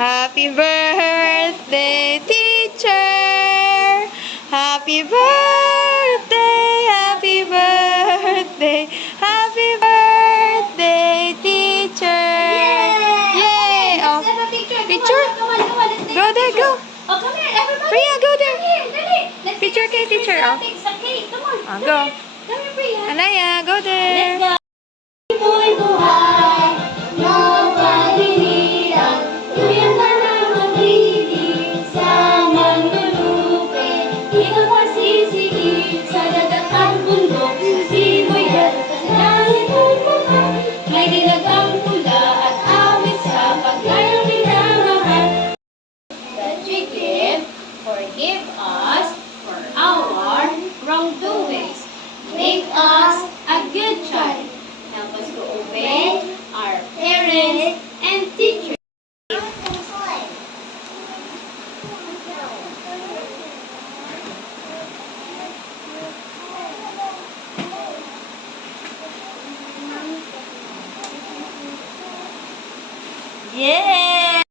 Happy birthday, teacher! Happy birthday, happy birthday, happy birthday, teacher! Yay! Oh, picture? Go there, go! Oh, come here, everybody! Priya, go there! Come here, dali! Let's Picture kay teacher, oh. Take some cake. Come on. Ah, go. Come here, Priya. Anaya, go Let's there! go. Buhay buhay, nobody need us. Tuyan ka na mag-ibig sa manlulupi. Ikaw magsisigit sa dagat at bundok. Sa simoy at sa langit mong mukha. May dilagang pula at awit sa paglayang minamahal. That you forgive us for our wrongdoings. Make us a good child. Help us to obey our parents and teachers. Yeah!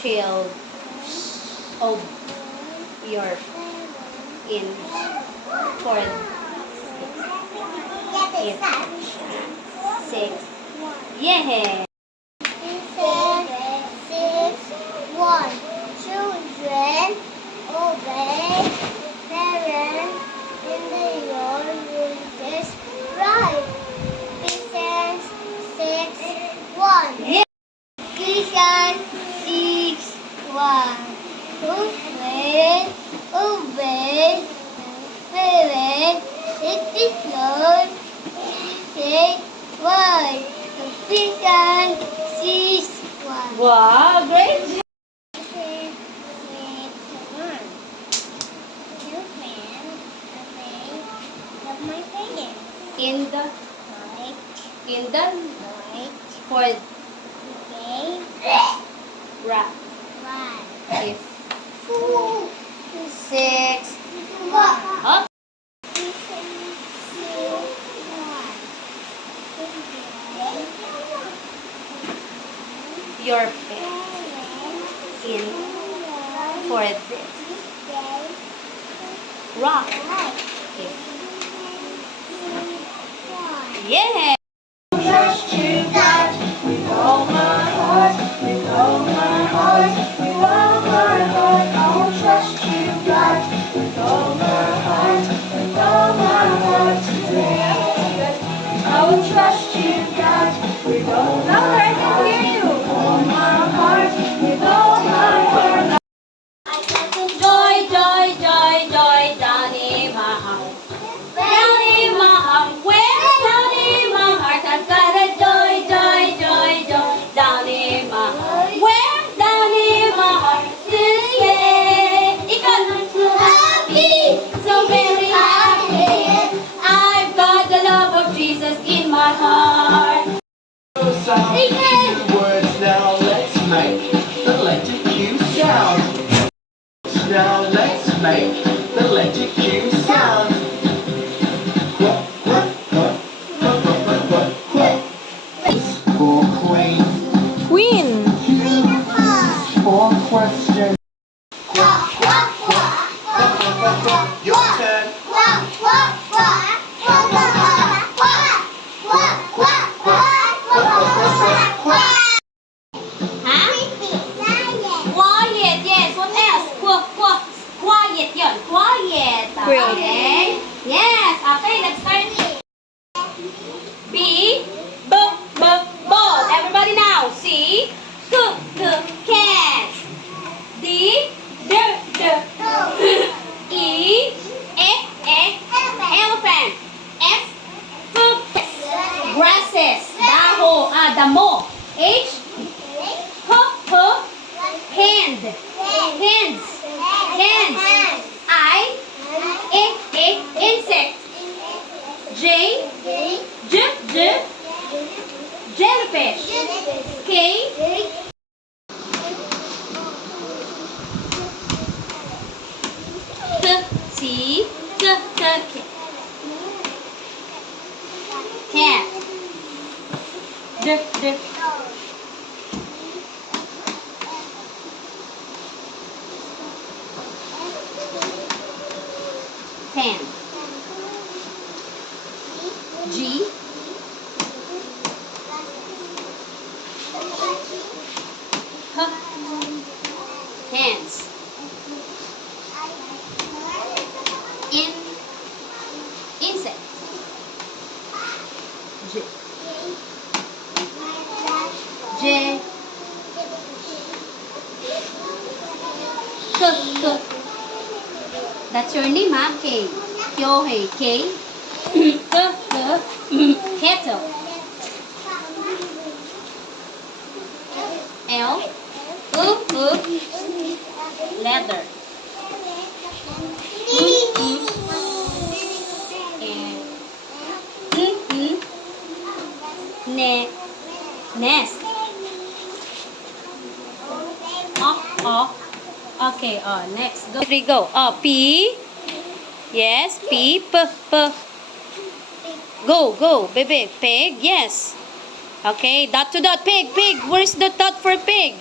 Chill. Oh, your in fourth. Six. Yeah. 1. Children obey parents in your religious right. Ephesians 6:1. Yeah. Ephesians 6:1. Obey parents. It is Lord. Say why. Ephesians 6:1. Wow, great. In the fourth if six up your parents in fourth rock if yeah. Trust you, God, with all my heart, with all my heart, with all my heart. I will trust you, God, with all my heart, with all my heart today. I will trust you, God, with all my heart, with all my heart, with all my heart. Joy, joy, joy, joy, down in my heart. Down in my heart, where down in my heart, I've got a joy, joy, joy, joy, down in my heart. Where down in my heart, this way. Ikaw lang so happy, so very happy. I've got the love of Jesus in my heart. Words now, let's make the letter Q sound. Now let's make the letter Q sound. For queen, Queen! for question. Your turn. Quiet, yes. What else? Quiet yun. Quiet. Quill. Okay. Yes. Okay, let's start. B. Ball. Everybody now. C. Cat. D. E. Elephant. F. Grasses. Damo. H. Hands. Insect. J. Jellyfish. K. C. Cat. D. Fan. G. H. Hands. In. Insect. J. J. K. That's your name, huh? K. Kyohei. K. Kettle. L. Leather. Nest. Okay, next. Go. 3, go. P. Yes, P. Go, baby. Pig, yes. Okay, dot to dot. Pig. Where's the dot for pig?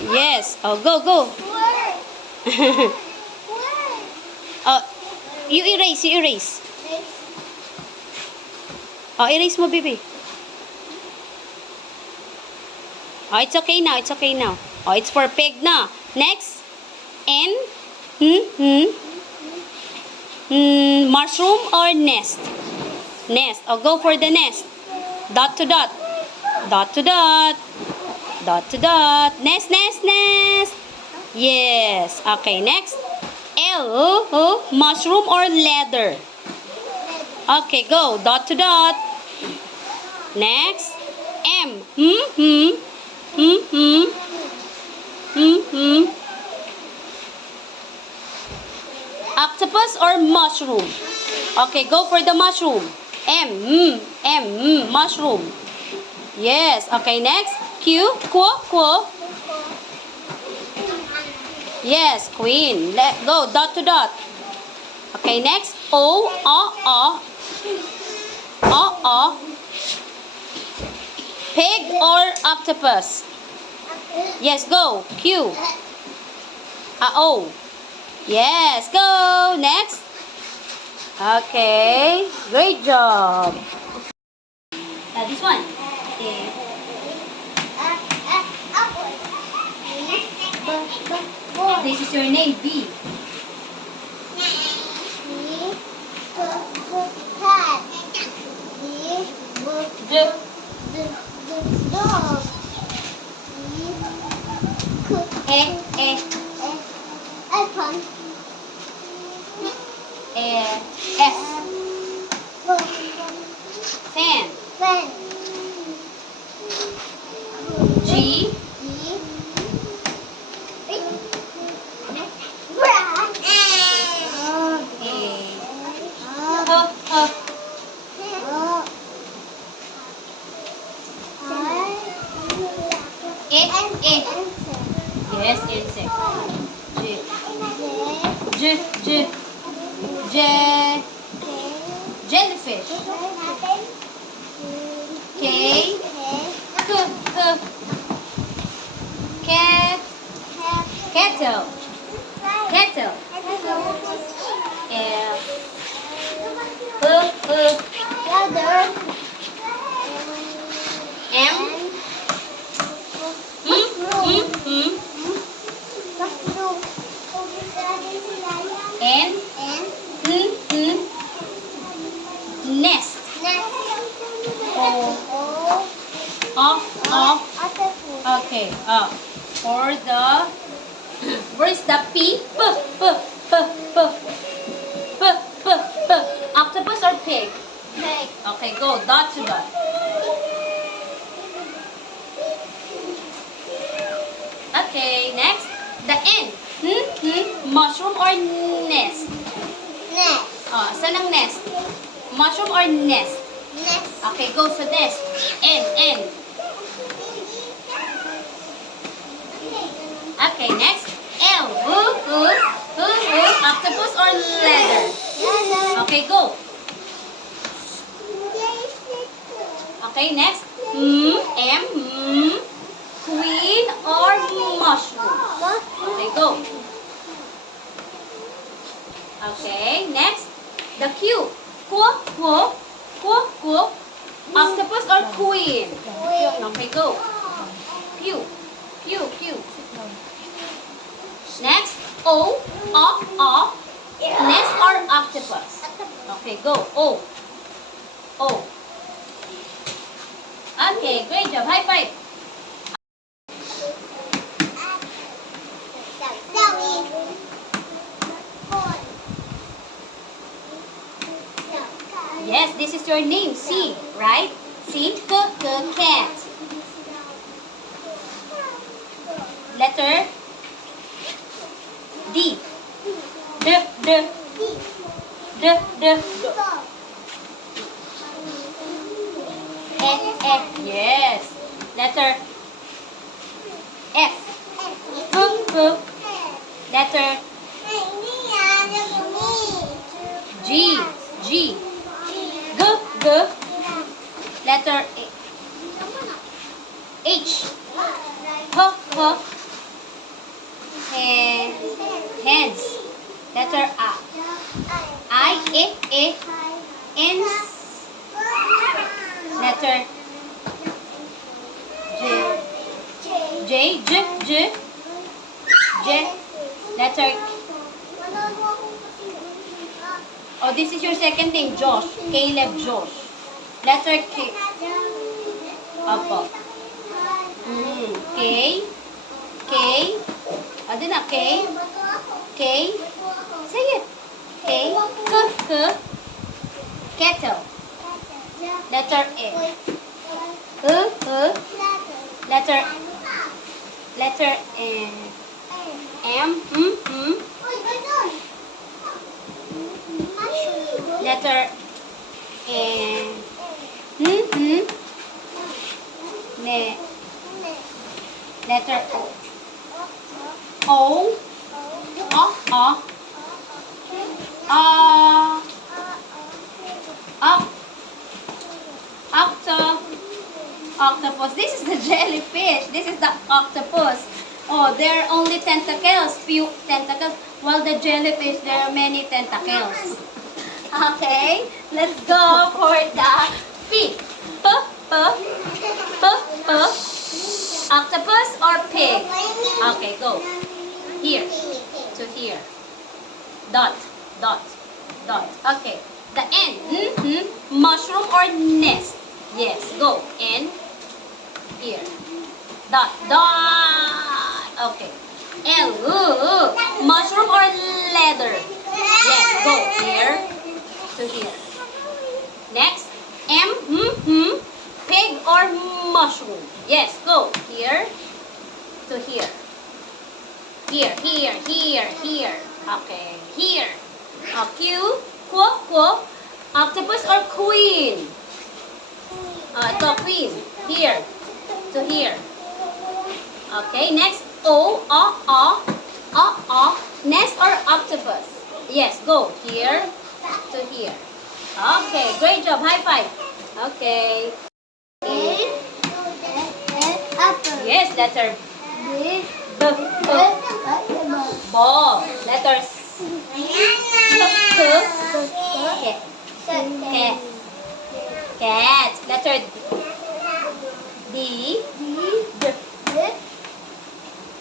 Yes. Oh, go. You erase. Oh, erase mo, baby. Oh, it's okay now. Oh, it's for pig na. Next. N. Mushroom or nest? Nest. Oh, go for the nest. Dot to dot. Nest. Yes. Okay, next. L. Mushroom or leather? Okay, go. Dot to dot. Next. M. Octopus or mushroom? Okay, go for the mushroom. M. Mushroom. Yes. Okay, next. Q. Quo. Yes, queen. Let go. Dot to dot. Okay, next. O. Pig or octopus? Yes, go. Q. O. Yes, go. Next. Okay. Great job. This one. This is your name, B. F. Fan. G. Yes, insect. Jellyfish. K. Kettle. M. N. Nest. Okay. For the where's the P? Octopus or pig? Pig. Okay, go. Dot to dot. Okay, next. The N. Mushroom or nest? Nest. Saan ang nest? Mushroom or nest? Nest. Okay, go sa nest. N. Okay, next. L. Octopus or leather? Okay, go. Okay, next. Queen or mushroom? Okay, go. Okay, next. The Q. Q. Octopus or queen? Okay, go. Q. Next. O. Nest or octopus? Okay, go. O. Okay, great job. High five. Yes, this is your name. C, right? C. Cat. Letter D. D. Yes. Letter F. F. Letter G. G. Letter H. Hands. Letter I. Ends. Letter J. Letter. Oh, this is your second name, Josh. Caleb Josh. Letter K. Opo. K. Ano na? K. Say it. K. Kettle. Letter A. Letter M. Letter Letter O. Octopus. This is the jellyfish. This is the octopus. Oh, there are only tentacles, few tentacles. While the jellyfish, there are many tentacles. Okay, let's go for the pig. Octopus or pig? Okay, go. Here to here. Dot. Okay. The N. Mushroom or nest? Yes, go. N. Here. Dot. Okay. L. Mushroom or leather? Yes, go. Here to here. Next. M. Pig or mushroom? Yes, go. Here to here. Here. Okay. Here. Q. Octopus or queen? Ito, queen. Here to here. Okay, next. O. Nest or octopus? Yes, go. Here to here. Okay, great job. High five. Okay. Yes, letter B. Ball. Letter S. Cat. Letter D.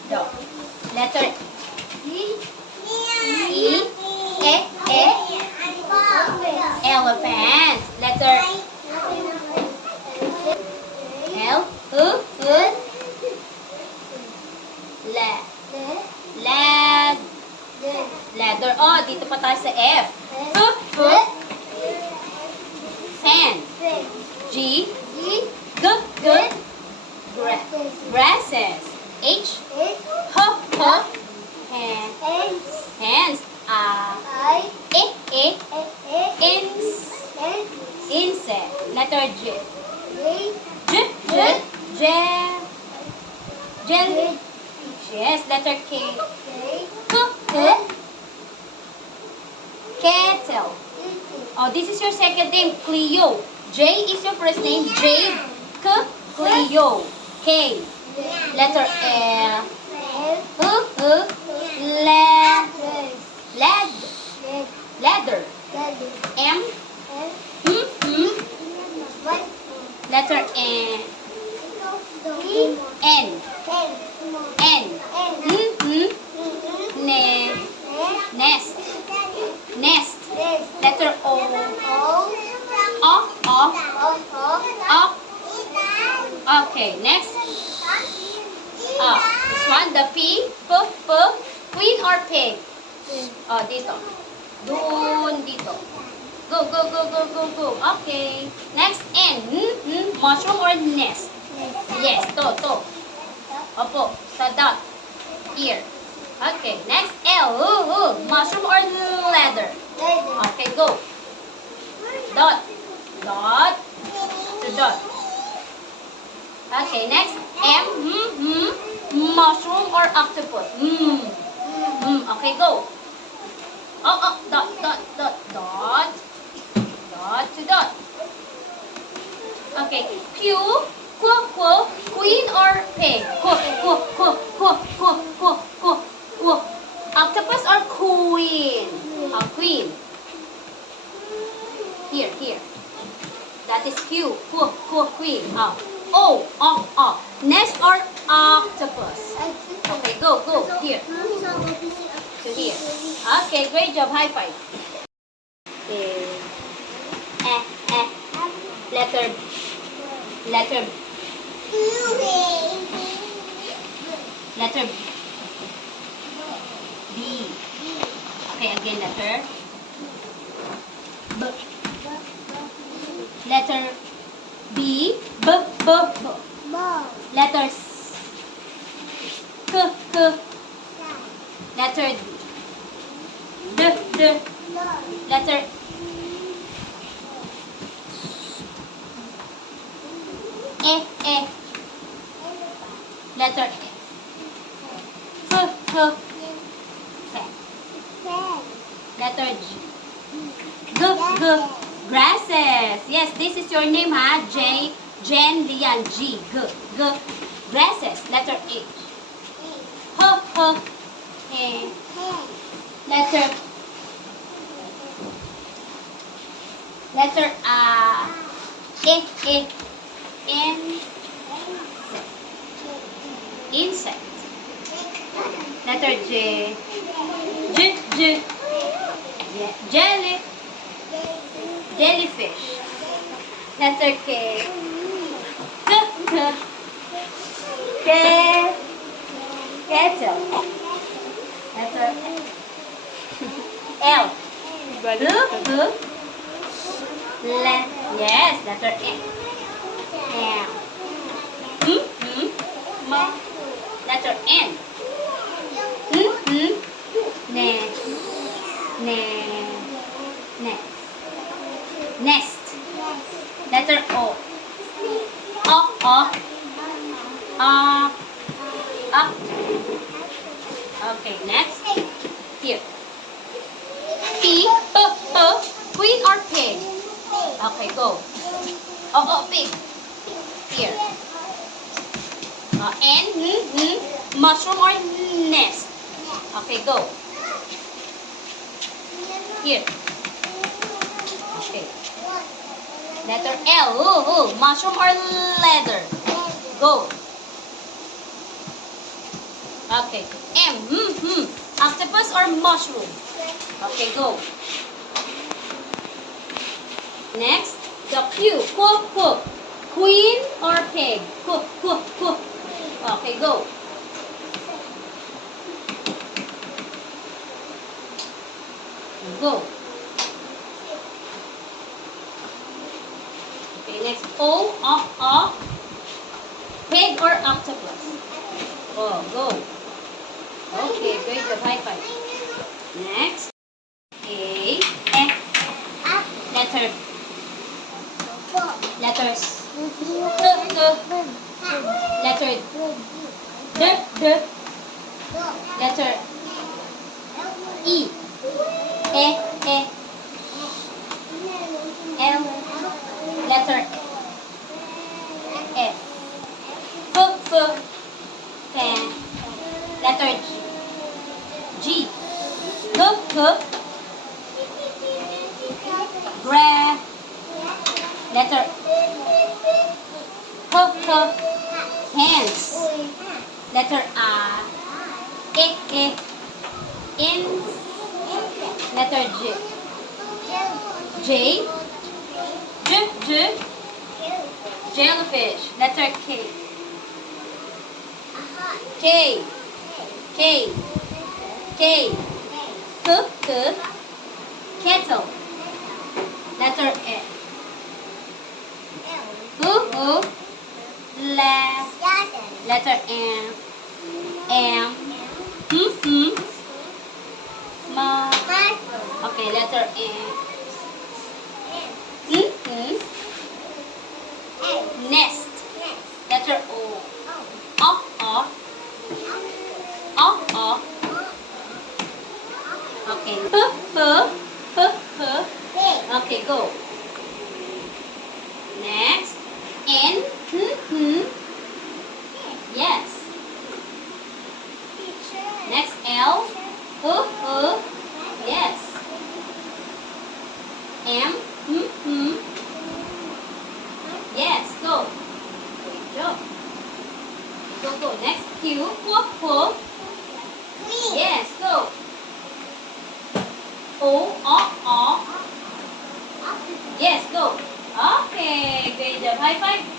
Dog. Letter E. Elephant. Letter L. Ladder. Oh, dito pa tayo sa F. Fan. G. Grasses. H. Hands. Insect. Letter J. Jelly. Yes, letter K. Kettle. Oh, this is your second name, Cleo. J is your first name, Jade. Yo. K. Letter L. Led. Ladder. M. Letter N. N. N. Nest. Nest. Letter O. O. Okay, next. This one, the P. Queen or pig? Dito. Dun, dito. Go. Okay. Next, N. Mushroom or nest? Yes, to. Opo, sa dot. Here. Okay, next, L. Mushroom or ladder? Okay, go. Dot. Dot. To dot. Okay, next, M. Mushroom or octopus? Okay, go. Dot. Dot to dot. Okay, Q. Queen or pig? Octopus or queen? Queen. Here. That is Q. Queen. O. Nest or octopus? Okay, go. Here. To here. Okay, great job. High five. Letter B. Okay, again letter B. Letter B. Letter K. Letter D. Letter E. Letter F. Letter G. Grasses. Yes, this is your name, ha? Jen Lian G. Grasses. Letter H. Letter Insect. Letter J. Jellyfish. Letter K. Kettle. Letter L. Yes, letter N. Letter N. Nest. Letter O. Okay, next. Here. P. Queen or pig? Okay, go. Pig. Here. N. Mushroom or nest? Okay, go. Here. Okay. Letter L. Mushroom or ladder? Go. Okay. M. Octopus or mushroom? Okay, go. Next, the Q. Queen or pig? Okay, go. Go. Okay, next, O. Pig or octopus? Go. Okay, great job. High five. Next, A. Letters. Letter Letter E. L. Letter F. Hands. Letter A. I. In. Letter J. J. J. Jellyfish. Letter K. K. K. K. Kettle. Letter L. La. Letter M. M. Ma. Okay, letter M. Nest. Letter O. O. Okay. Okay, go. Next. N. Yes. Next L. Yes. M. Yes. Go. Good job. Go. Next Q. Yes. Go. O. Yes. Go. Okay. Good job. High five.